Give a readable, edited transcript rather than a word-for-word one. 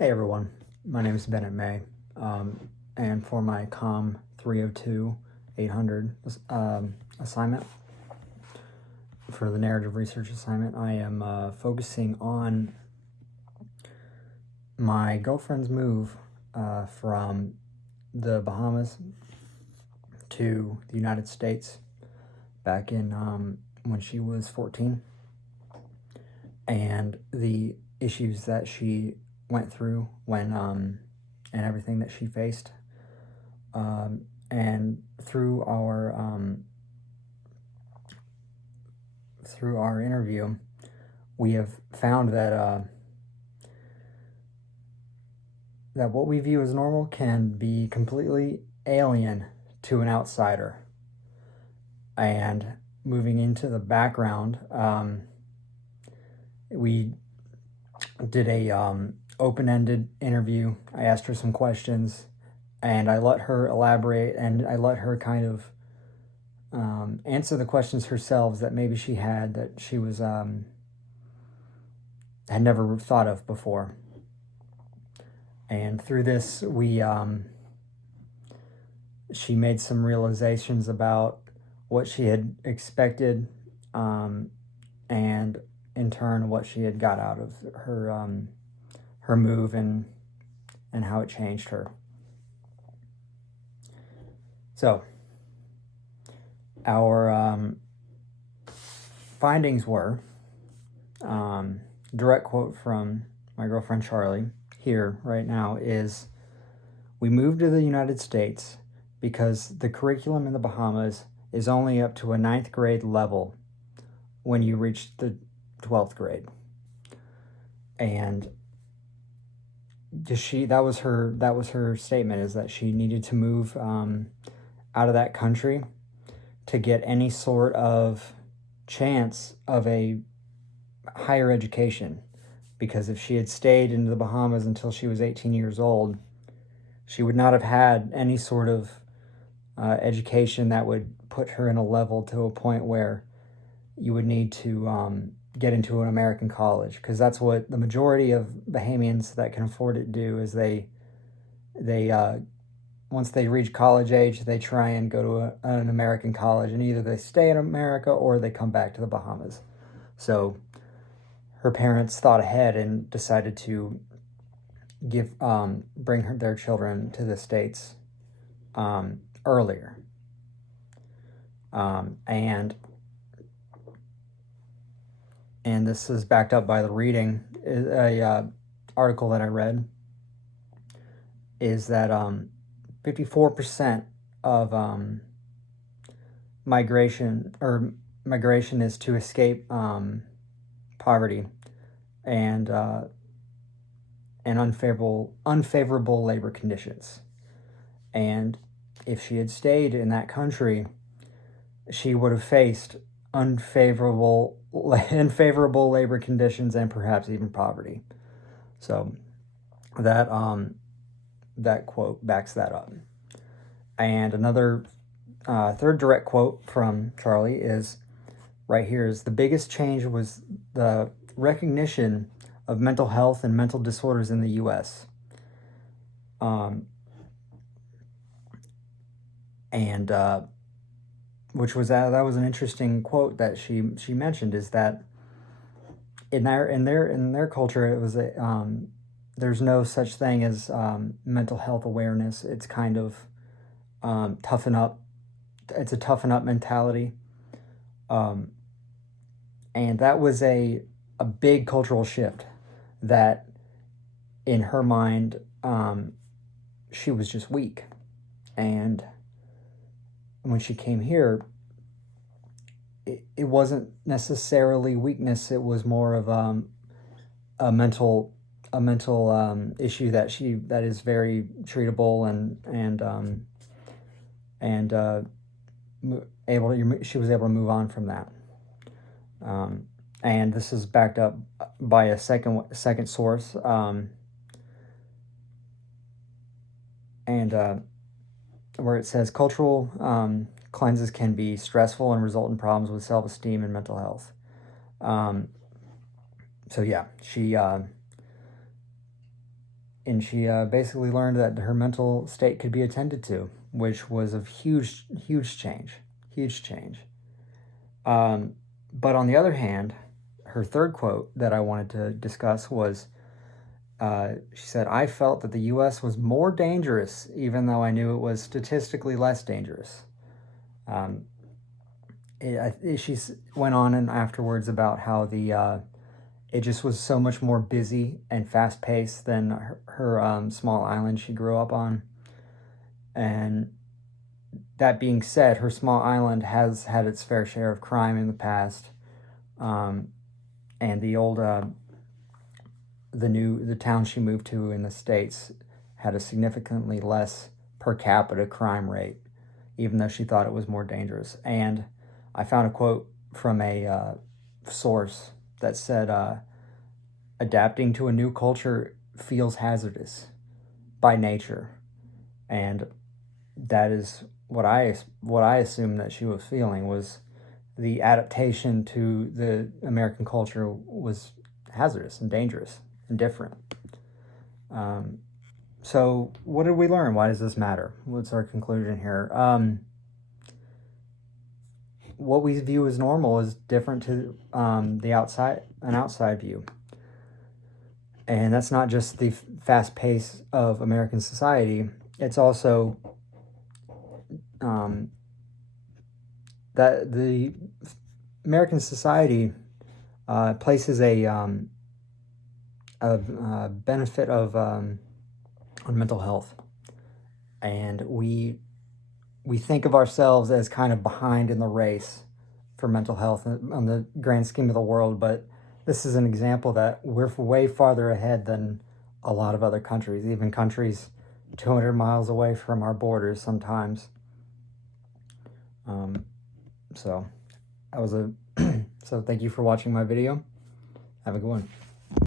Hey everyone, my name is Bennett May, and for my COM 302 800 assignment, for the narrative research assignment, I am focusing on my girlfriend's move from the Bahamas to the United States back in when she was 14, and the issues that she went through when and everything that she faced, and through our interview, we have found that that what we view as normal can be completely alien to an outsider. And moving into the background, we did a open-ended interview. I asked her some questions, and I let her elaborate, and I let her kind of answer the questions herself that maybe she had that she was had never thought of before. And through this, she made some realizations about what she had expected, and in turn what she had got out of her move and how it changed her. So our findings were, direct quote from my girlfriend Charlie here right now is, we moved to the United States because the curriculum in the Bahamas is only up to a 9th grade level when you reach the 12th grade. And that was her statement, is that she needed to move out of that country to get any sort of chance of a higher education, because if she had stayed in the Bahamas until she was 18 years old, she would not have had any sort of education that would put her in a level to a point where you would need to get into an American college, because that's what the majority of Bahamians that can afford it do, is they once they reach college age, they try and go to an American college, and either they stay in America or they come back to the Bahamas. So her parents thought ahead and decided to bring their children to the States earlier. And this is backed up by the reading. A article that I read is that 54% of migration is to escape poverty and unfavorable labor conditions. And if she had stayed in that country, she would have faced unfavorable labor conditions and perhaps even poverty. So that quote backs that up. And another third direct quote from Charlie is right here: is the biggest change was the recognition of mental health and mental disorders in the U.S. Which was that was an interesting quote that she mentioned, is that in their culture, it was there's no such thing as mental health awareness. It's kind of toughen up. It's a toughen up mentality, and that was a big cultural shift. That in her mind, she was just weak, and when she came here, it wasn't necessarily weakness. It was more of a mental issue that is very treatable she was able to move on from that. And this is backed up by a second source, where it says cultural cleanses can be stressful and result in problems with self-esteem and mental health. So yeah, and she basically learned that her mental state could be attended to, which was a huge change. But on the other hand, her third quote that I wanted to discuss was, she said, "I felt that the U.S. was more dangerous, even though I knew it was statistically less dangerous." She went on and afterwards about how it just was so much more busy and fast-paced than her small island she grew up on. And that being said, her small island has had its fair share of crime in the past. And the town she moved to in the States had a significantly less per capita crime rate, even though she thought it was more dangerous. And I found a quote from a source that said, adapting to a new culture feels hazardous by nature. And that is what I assumed that she was feeling, was the adaptation to the American culture was hazardous and dangerous and different. So what did we learn? Why does this matter? What's our conclusion here? What we view as normal is different to an outside view. And that's not just the fast pace of American society. It's also that the American society places a benefit of on mental health, and we think of ourselves as kind of behind in the race for mental health on the grand scheme of the world, but this is an example that we're way farther ahead than a lot of other countries, even countries 200 miles away from our borders sometimes. So that was so thank you for watching my video. Have a good one.